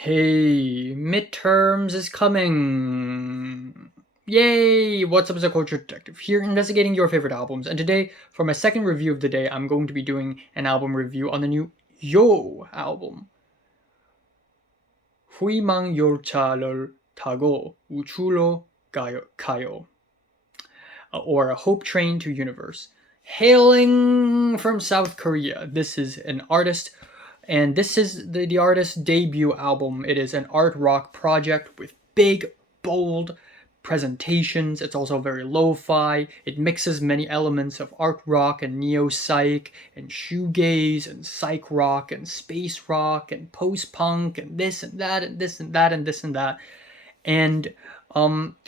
Hey, midterms is coming! Yay! What's up, it's a culture detective here investigating your favorite albums, and today, for my second review of the day, I'm going to be doing an album review on the new Yo album. 희망열차를 타고 우주로 가요. Or a Hopetrain to Universe. Hailing from South Korea, this is an artist, and this is the artist's debut album. It is an art rock project with big, bold presentations. It's also very lo-fi. It mixes many elements of art rock and neo-psych and shoegaze and psych rock and space rock and post-punk and this and that and this and that and this and that. And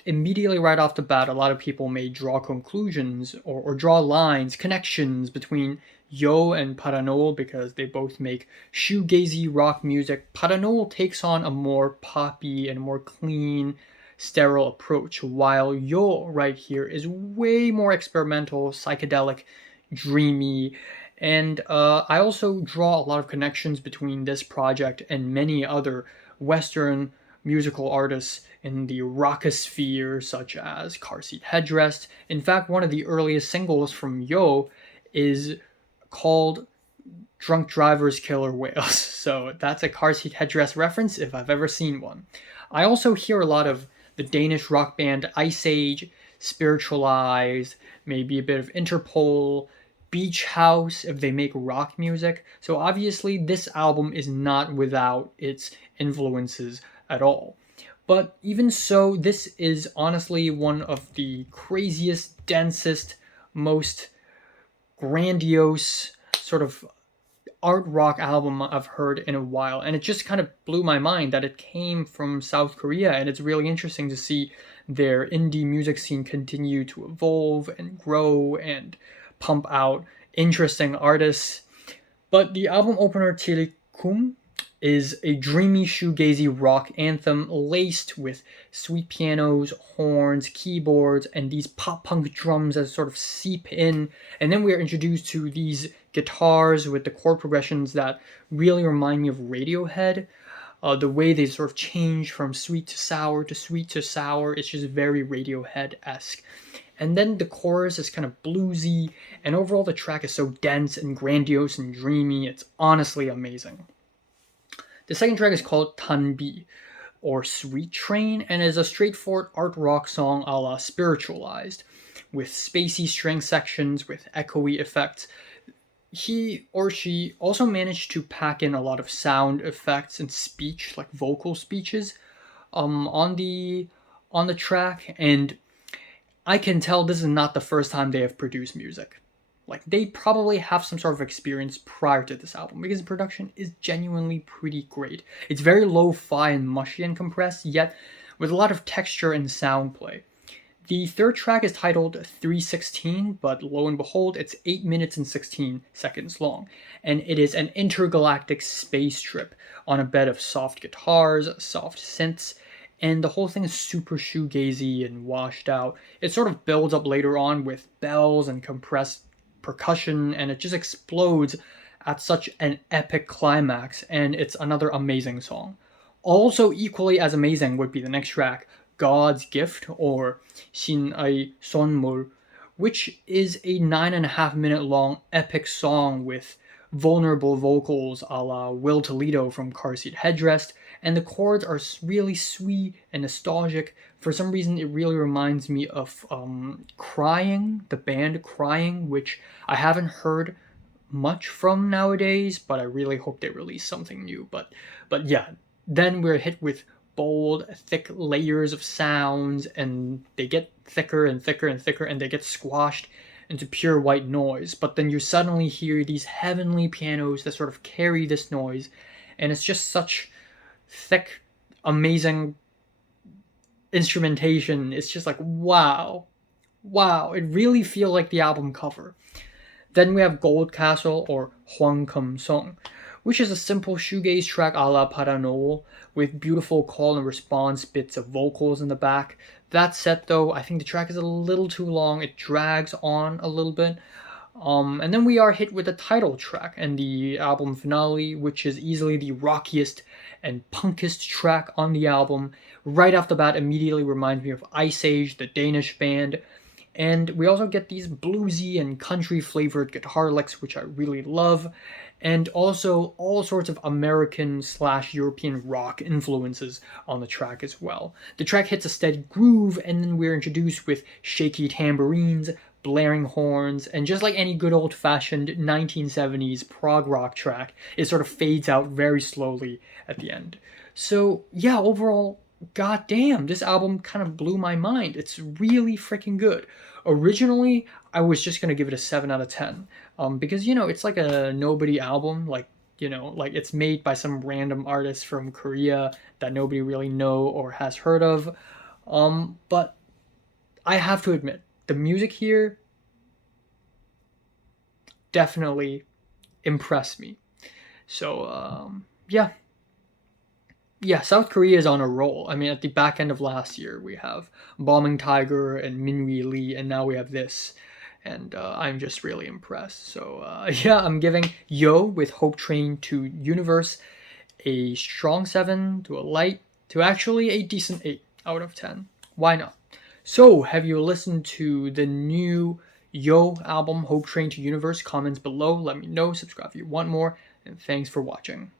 immediately right off the bat, a lot of people may draw conclusions or draw lines, connections between Yo and Paranol because they both make shoegazy rock music. Paranol takes on a more poppy and more clean, sterile approach, while Yo right here is way more experimental, psychedelic, dreamy. And I also draw a lot of connections between this project and many other Western musical artists in the rockosphere, such as Car Seat Headrest. In fact, one of the earliest singles from Yo is called Drunk Drivers Killer Whales. So that's a Car Seat Headrest reference if I've ever seen one. I also hear a lot of the Danish rock band Ice Age, Spiritualized, maybe a bit of Interpol, Beach House if they make rock music. So obviously this album is not without its influences at all. But even so, this is honestly one of the craziest, densest, most grandiose sort of art rock album I've heard in a while. And it just kind of blew my mind that it came from South Korea. And it's really interesting to see their indie music scene continue to evolve and grow and pump out interesting artists. But the album opener, Tilikum, is a dreamy shoegazy rock anthem laced with sweet pianos, horns, keyboards, and these pop-punk drums that sort of seep in. And then we are introduced to these guitars with the chord progressions that really remind me of Radiohead. The way they sort of change from sweet to sour to sweet to sour, it's just very Radiohead-esque. And then the chorus is kind of bluesy, and overall the track is so dense and grandiose and dreamy, it's honestly amazing. The second track is called Tanbi, or Sweet Train, and is a straightforward art rock song a la Spiritualized, with spacey string sections with echoey effects. He or she also managed to pack in a lot of sound effects and speech, like vocal speeches, on the track, and I can tell this is not the first time they have produced music. Like, they probably have some sort of experience prior to this album because the production is genuinely pretty great. It's very lo-fi and mushy and compressed, yet with a lot of texture and sound play. The third track is titled 316, but lo and behold, it's 8 minutes and 16 seconds long. And it is an intergalactic space trip on a bed of soft guitars, soft synths, and the whole thing is super shoegazy and washed out. It sort of builds up later on with bells and compressed percussion, and it just explodes at such an epic climax, and it's another amazing song. Also equally as amazing would be the next track, God's Gift, or 신의 선물, which is a 9.5 minute long epic song with vulnerable vocals a la Will Toledo from Car Seat Headrest, and the chords are really sweet and nostalgic. For some reason, it really reminds me of Crying, the band Crying, which I haven't heard much from nowadays, but I really hope they release something new. But yeah, then we're hit with bold, thick layers of sounds, and they get thicker and thicker and thicker, and they get squashed into pure white noise. But then you suddenly hear these heavenly pianos that sort of carry this noise, and it's just such thick, amazing instrumentation. It's just like, wow. It really feels like the album cover. Then we have Gold Castle, or Huang Kum Song, which is a simple shoegaze track a la Paranol with beautiful call and response bits of vocals in the back. That said though, I think the track is a little too long. It drags on a little bit. And then we are hit with the title track and the album finale, which is easily the rockiest and punkest track on the album. Right off the bat, immediately reminds me of Ice Age, the Danish band. And we also get these bluesy and country flavored guitar licks, which I really love. And also all sorts of American/European rock influences on the track as well. The track hits a steady groove, and then we're introduced with shaky tambourines, blaring horns, and just like any good old-fashioned 1970s prog rock track, it sort of fades out very slowly at the end. So yeah, overall, goddamn, this album kind of blew my mind. It's really freaking good. Originally, I was just gonna give it a 7 out of 10, because it's like a nobody album, like like it's made by some random artist from Korea that nobody really know or has heard of. But I have to admit, the music here definitely impressed me. So yeah. Yeah, South Korea is on a roll. I mean, at the back end of last year, we have Bombing Tiger and Minwi Lee, and now we have this. And I'm just really impressed. So yeah, I'm giving Yo with Hopetrain to Universe a strong 7 to a light to actually a decent 8 out of 10. Why not? So, have you listened to the new Yo album, Hopetrain to Universe? Comments below. Let me know. Subscribe if you want more. And thanks for watching.